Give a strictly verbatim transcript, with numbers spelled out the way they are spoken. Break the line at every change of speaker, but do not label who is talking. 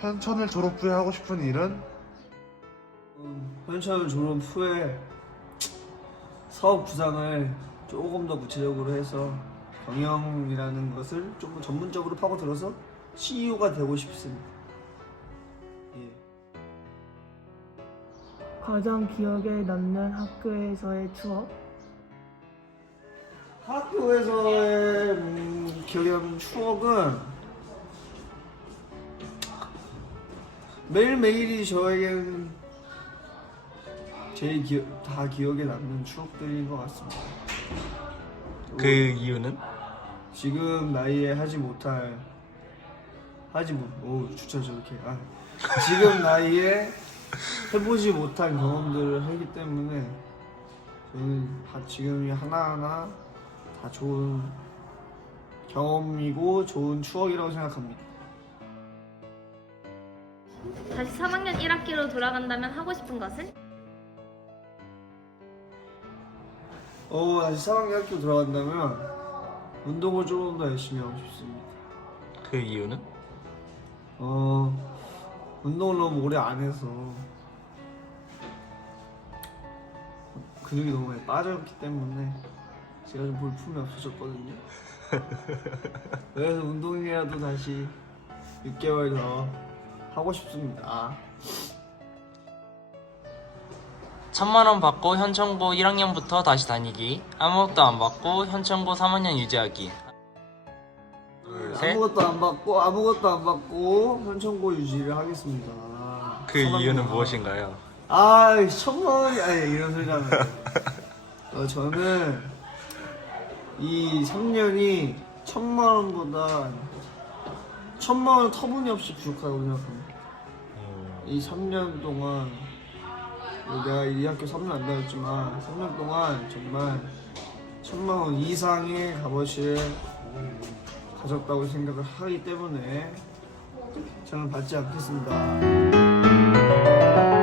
현천을 졸업 후에 하고 싶은 일은?
음, 현천을 졸업 후에 사업 구상을 조금 더 구체적으로 해서 경영이라는 것을 좀 전문적으로 파고들어서 씨이오가 되고 싶습니다. 예.
가장 기억에 남는 학교에서의 추억?
학교에서의 음, 기억에 남는 추억은 매일매일이 저에게는 제일 기억, 다 기억에 남는 추억들인 것 같습니다.
그 이유는?
지금 나이에 하지 못할 하지 못, 오 주차 저렇게 아, 지금 나이에 해보지 못한 경험들을 하기 때문에 저는 다 지금이 하나하나 다 좋은 경험이고 좋은 추억이라고 생각합니다.
다시 삼 학년 일 학기로 돌아간다면 하고 싶은 것은?
어 다시 삼 학년 학교 돌아간다면 운동을 조금 더 열심히 하고 싶습니다.
그 이유는?
어 운동을 너무 오래 안 해서 근육이 너무 많이 빠졌기 때문에 제가 좀 볼품이 없어졌거든요. 그래서 운동이라도 다시 육 개월 더 하고 싶습니다.
천만 원 받고 현천고 일 학년부터 다시 다니기, 아무것도 안 받고 현천고 삼 학년 유지하기. 둘, 셋.
아무것도 안 받고 아무것도 안 받고 현천고 유지를 하겠습니다.
그 이유는 무엇인가요?
아 천만 원이 아니 이런 소리 하면 어, 저는 이 삼 년이 천만 원보다 천만 원 터무니없이 부족하다고 생각합니다. 이 삼 년 동안 내가 이 학교 삼 년 안 다녔지만 삼 년 동안 정말 천만 원 이상의 값어치를 가졌다고 생각을 하기 때문에 저는 받지 않겠습니다.